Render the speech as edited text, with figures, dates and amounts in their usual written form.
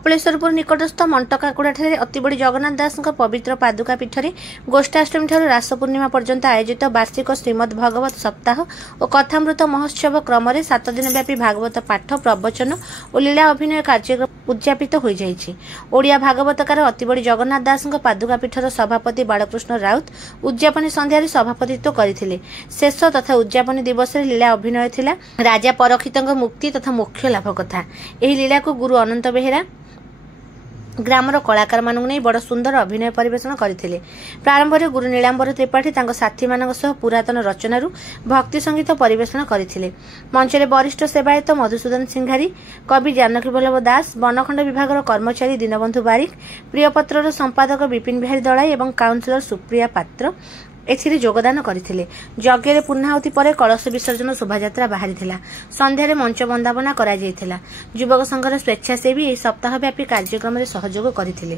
कपिलेश्वरपुर निकटस्थ मंटकाकुड़ा अति बड़ी जगन्नाथ दास पवित्र पादुका पीठ में गोष्ठाष्टमी ठार रास पूर्णिमा पर्यंत आयोजित वार्षिक श्रीमद भागवत सप्ताह और कथामृत महोत्सव क्रम 7 दिन व्यापी भागवत पाठ प्रवचन और लीला अभिनय कार्यक्रम उद्यापित हो जाइछि। ओडिया भागवतकार अति बड़ी जगन्नाथ दास पादुका पीठर सभापति बालकृष्ण राउत उद्यापनी संध्यारे सभापतित्व करथिले। शेष तथा उद्यापनी दिवस लीला अभिनय थिला राजा परखितଙ୍କ मुक्ति तथा मोक्ष लाभ कथा। एही लीला को गुरु अनंत बेहेरा ग्रामर कलाकार मानक नहीं बड़ सुंदर अभिनय परिवेशन करथिले। प्रारंभ में गुरु नीलांबर त्रिपाठी तांको साथी मानक सह पुरातन रचनारू भक्ति संगीत परिवेशन करथिले। मंचरे वरिष्ठ सेवायत मधुसूदन सिंघारी, कवि जानकी वल्लभ दास, बनखंड विभाग कर्मचारी दीनबंधु बारिक, प्रियपत्रर संपादक विपिन बिहारी दलाई एवं काउंसिलर सुप्रिया पात्र एथिरे योगदान करथिले। यज्ञ पूर्णाहुति पर कलश विसर्जन शोभायात्रा बाहरी थिला। संध्यारे मंच वंदापना करा जायथिला। युवक संघर स्वेच्छासेवी एही सप्ताह व्यापी कार्यक्रम में सहयोग करथिले।